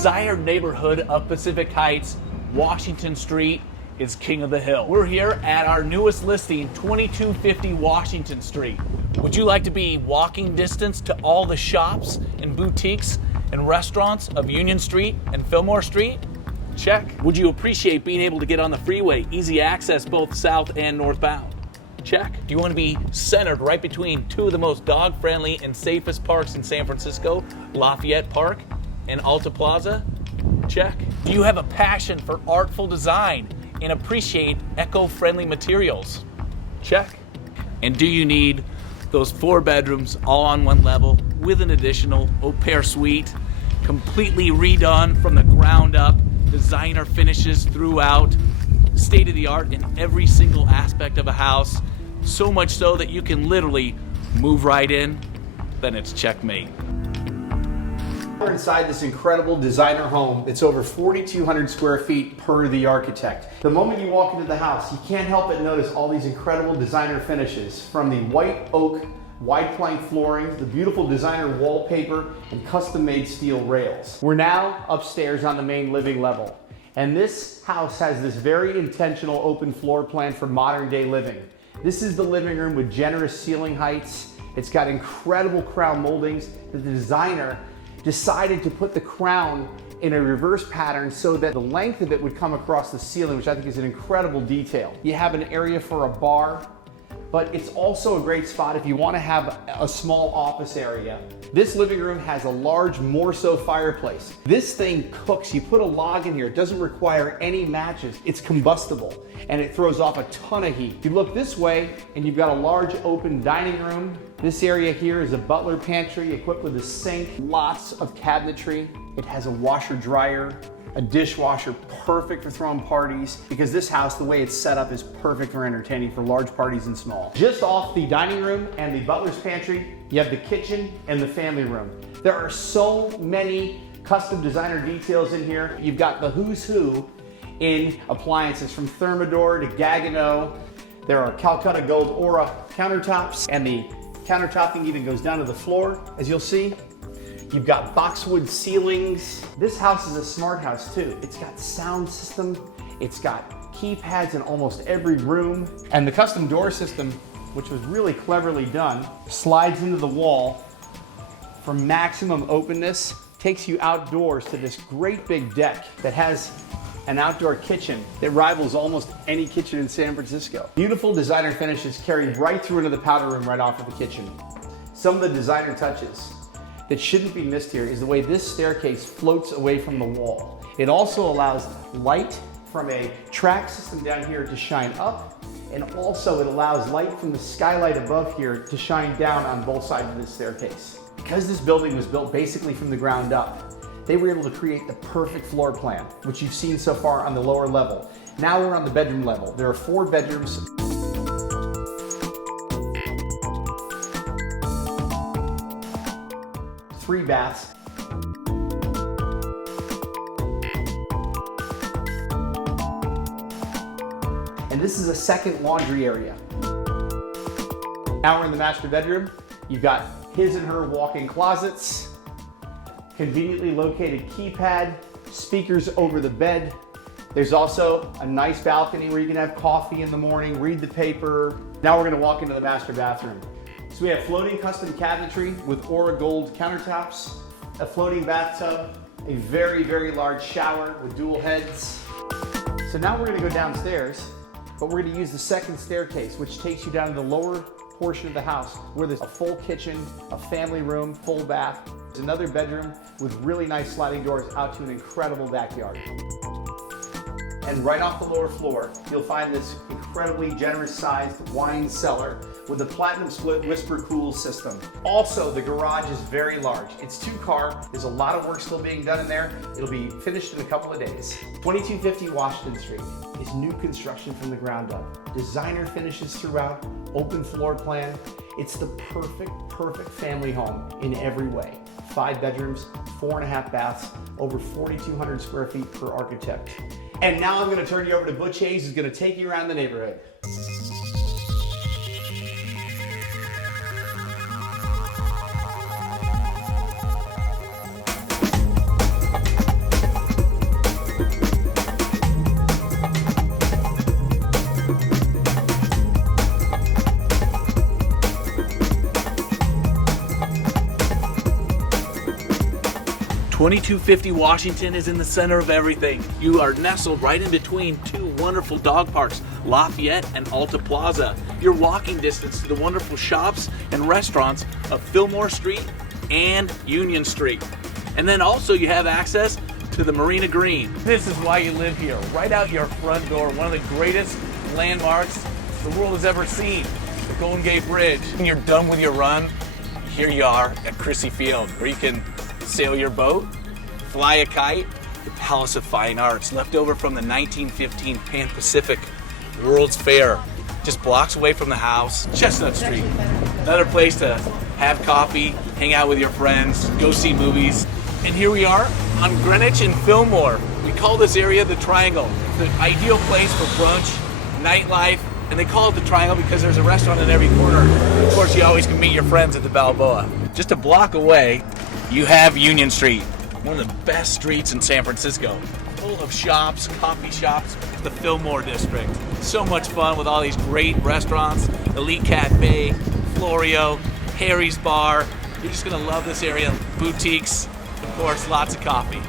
desired neighborhood of Pacific Heights, Washington Street is king of the hill. We're here at our newest listing, 2250 Washington Street. Would you like to be walking distance to all the shops and boutiques and restaurants of Union Street and Fillmore Street? Check. Would you appreciate being able to get on the freeway, easy access both south and northbound? Check. Do you want to be centered right between two of the most dog-friendly and safest parks in San Francisco, Lafayette Park and Alta Plaza? Check. Do you have a passion for artful design and appreciate eco-friendly materials? Check. And do you need those 4 bedrooms all on one level with an additional au pair suite, completely redone from the ground up, designer finishes throughout, state of the art in every single aspect of a house, so much so that you can literally move right in? Then it's Checkmate. We're inside this incredible designer home. It's over 4,200 square feet per the architect. The moment you walk into the house, you can't help but notice all these incredible designer finishes, from the white oak wide plank flooring, the beautiful designer wallpaper, and custom-made steel rails. We're now upstairs on the main living level, and this house has this very intentional open floor plan for modern day living. This is the living room with generous ceiling heights. It's got incredible crown moldings that the designer decided to put the crown in a reverse pattern so that the length of it would come across the ceiling, which I think is an incredible detail. You have an area for a bar, but it's also a great spot if you want to have a small office area. This living room has a large Morso fireplace. This thing cooks. You put a log in here. It doesn't require any matches. It's combustible, and it throws off a ton of heat. You look this way, and you've got a large open dining room. This area here is a butler pantry equipped with a sink, lots of cabinetry. It has a washer dryer, a dishwasher, perfect for throwing parties, because this house, the way it's set up, is perfect for entertaining for large parties and small. Just off the dining room and the butler's pantry, you have the kitchen and the family room. There are so many custom designer details in here. You've got the who's who in appliances, from Thermador to Gaggenau. There are Calcutta Gold Aura countertops, and the countertopping even goes down to the floor, as you'll see. You've got boxwood ceilings. This house is a smart house too. It's got sound system. It's got keypads in almost every room. And the custom door system, which was really cleverly done, slides into the wall for maximum openness, takes you outdoors to this great big deck that has an outdoor kitchen that rivals almost any kitchen in San Francisco. Beautiful designer finishes carried right through into the powder room right off of the kitchen. Some of the designer touches that shouldn't be missed here is the way this staircase floats away from the wall. It also allows light from a track system down here to shine up, and also it allows light from the skylight above here to shine down on both sides of this staircase. Because this building was built basically from the ground up, they were able to create the perfect floor plan, which you've seen so far on the lower level. Now we're on the bedroom level. There are 4 bedrooms. 3 baths. And this is a second laundry area. Now we're in the master bedroom. You've got his and her walk-in closets, conveniently located keypad, speakers over the bed. There's also a nice balcony where you can have coffee in the morning, read the paper. Now we're gonna walk into the master bathroom. So we have floating custom cabinetry with Aura Gold countertops, a floating bathtub, a very, very large shower with dual heads. So now we're gonna go downstairs, but we're gonna use the second staircase, which takes you down to the lower portion of the house where there's a full kitchen, a family room, full bath. There's another bedroom with really nice sliding doors out to an incredible backyard. And right off the lower floor, you'll find this incredibly generous sized wine cellar with a platinum split whisper cool system. Also, the garage is very large. It's 2-car. There's a lot of work still being done in there. It'll be finished in a couple of days. 2250 Washington Street is new construction from the ground up. Designer finishes throughout, open floor plan. It's the perfect family home in every way. 5 bedrooms, 4.5 baths, over 4,200 square feet per architect. And now I'm gonna turn you over to Butch Haze, who's gonna take you around the neighborhood. 2250 Washington is in the center of everything. You are nestled right in between two wonderful dog parks, Lafayette and Alta Plaza. You're walking distance to the wonderful shops and restaurants of Fillmore Street and Union Street. And then also you have access to the Marina Green. This is why you live here, right out your front door, one of the greatest landmarks the world has ever seen, the Golden Gate Bridge. When you're done with your run, here you are at Chrissy Field, where you can sail your boat, fly a kite, the Palace of Fine Arts, left over from the 1915 Pan Pacific World's Fair, just blocks away from the house, Chestnut Street. Another place to have coffee, hang out with your friends, go see movies. And here we are on Greenwich and Fillmore. We call this area the Triangle. It's the ideal place for brunch, nightlife, and they call it the Triangle because there's a restaurant in every corner. Of course, you always can meet your friends at the Balboa. Just a block away, you have Union Street, one of the best streets in San Francisco, full of shops, coffee shops, the Fillmore district. So much fun with all these great restaurants, Elite Cafe, Florio, Harry's Bar. You're just gonna love this area. Boutiques, of course, lots of coffee.